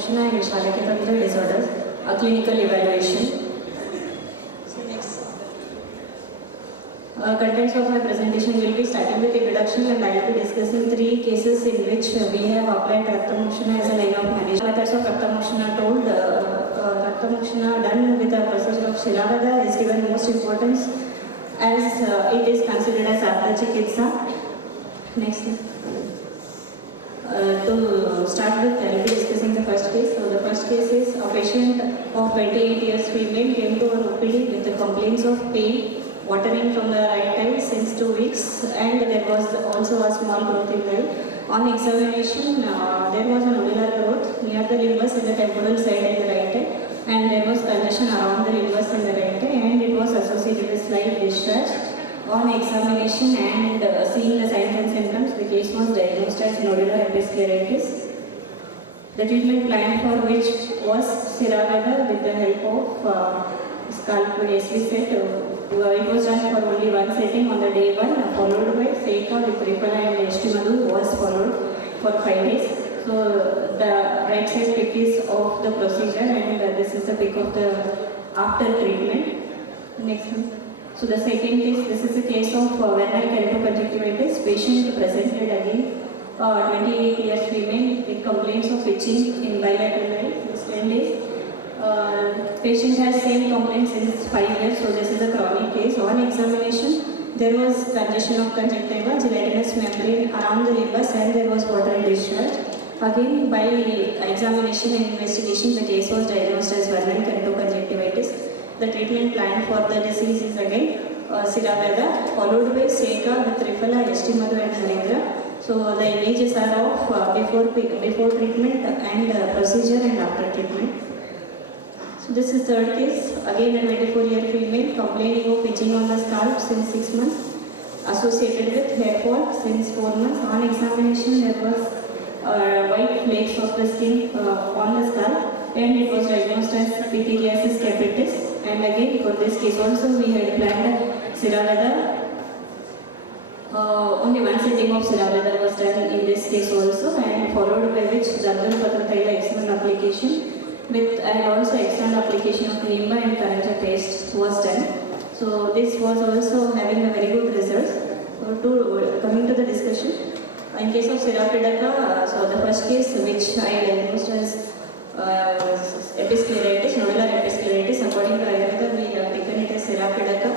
Moshana and Shalakyatantra disorders, a clinical evaluation. Contents of my presentation will be starting with introduction, and I will be discussing 3 cases in which we have applied Rakta Moshana as a line of management. Methods of Rakta Moshana told, Rakta Moshana done with the procedure of Shiravada is given most importance as it is considered as Apta Chikitsa. Next. To start with, I will be discussing the first case. So the first case is a patient of 28 years female came to our OPD with the complaints of pain, watering from the right eye since 2 weeks, and there was also a small growth in the eye. On examination, there was a nodular growth near the limbus in the temporal side in the right eye, and there was congestion around the limbus in the right eye, and it was associated with slight discharge. On examination and seeing the signs and symptoms, the case was diagnosed as nodular episcleritis. The treatment plan for which was Shiravada with the help of scalp, as we said. It was done for only one setting on the day 1, followed by Seika with Triphala and Estimadu was followed for 5 days. So the right side pic is of the procedure, and this is the pic of the after treatment. Next one. So the second case, this is a case of vernal keratoconjunctivitis. Patient presented again, 28 years female with complaints of itching in bilateral eye since 10 days. Patient has same complaints since 5 years, so this is a chronic case. On examination, there was congestion of conjunctiva, gelatinous membrane around the limbus, and there was watery discharge. Again, by examination and investigation, the case was diagnosed as vernal keratoconjunctivitis. The treatment plan for the disease is again Shiravada, followed by Seika with Triphala, Estimadu and Harigra. So the images are of before treatment and procedure and after treatment. So this is third case, again a 24-year female complaining of itching on the scalp since 6 months, associated with hair fall since 4 months. On examination, there was white flakes of the skin on the scalp, and it was diagnosed as pityriasis capitis. And again, for this case also, we had planned Shiravada. Only one setting of Shiravada was done in this case also, and followed by which Jardhan Patrataila external application and also external application of Nimba and Karanja paste was done. So this was also having a very good result. Coming to the discussion, in case of Shiravada, so the first case which I diagnosed as episcleritis, nodular episcleritis, according to Ayurveda, we have taken it as Shiravada,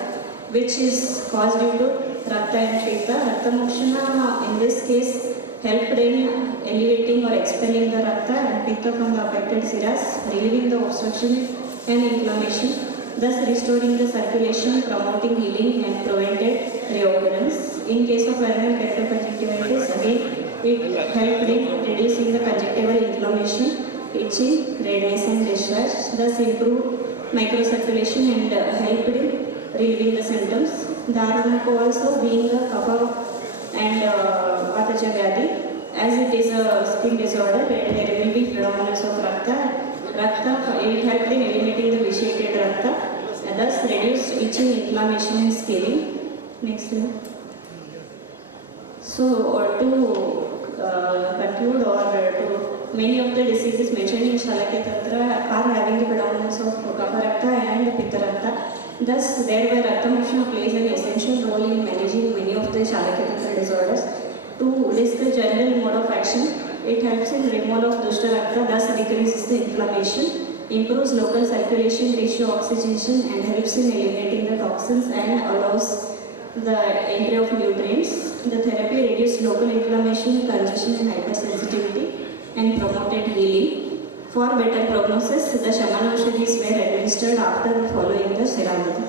which is caused due to Rakta and Pitta. Rakta Moshana in this case helped in elevating or expelling the Rakta and Pitta from the affected Shiras, relieving the obstruction and inflammation, thus restoring the circulation, promoting healing and prevented reoccurrence. In case of vernal keratoconjunctivitis, again it helped in reducing the conjunctival inflammation, itching, redness and discharge, thus improved microcirculation and helped in relieving the symptoms. Dharunako also being a kapha and Vataja Vyadhi, as it is a skin disorder, there will be phenomena of Rakta. It helped in eliminating the vitiated Rakta, and thus reduced itching, inflammation and scaling. Next one. So to conclude, or to many of the diseases mentioned in Shalakyatantra are having the predominance of Kapha Rakta and Pitta Rakta. Thus, thereby Rakta Moshana plays an essential role in managing many of the Shalakyatantra disorders. To discuss general mode of action, it helps in removal of Dushta Rakta, thus decreases the inflammation, improves local circulation, tissue oxygenation, and helps in eliminating the toxins and allows the entry of nutrients. The therapy reduced local inflammation, congestion and hypersensitivity and promoted healing. For better prognosis, the Shamana Aushadhis were administered after following the Shiravada.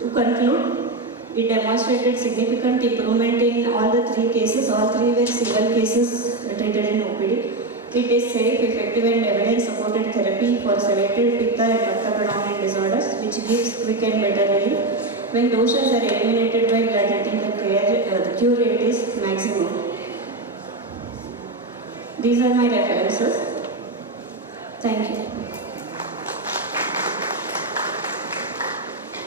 To conclude, it demonstrated significant improvement in all the 3 cases. All 3 were single cases treated in OPD. It is safe, effective and evidence-supported therapy for selected Pitta and Rakta predominant disorders, which gives quick and better relief. When doshas are eliminated by bloodletting, the cure rate is maximum. These are my references. Thank you.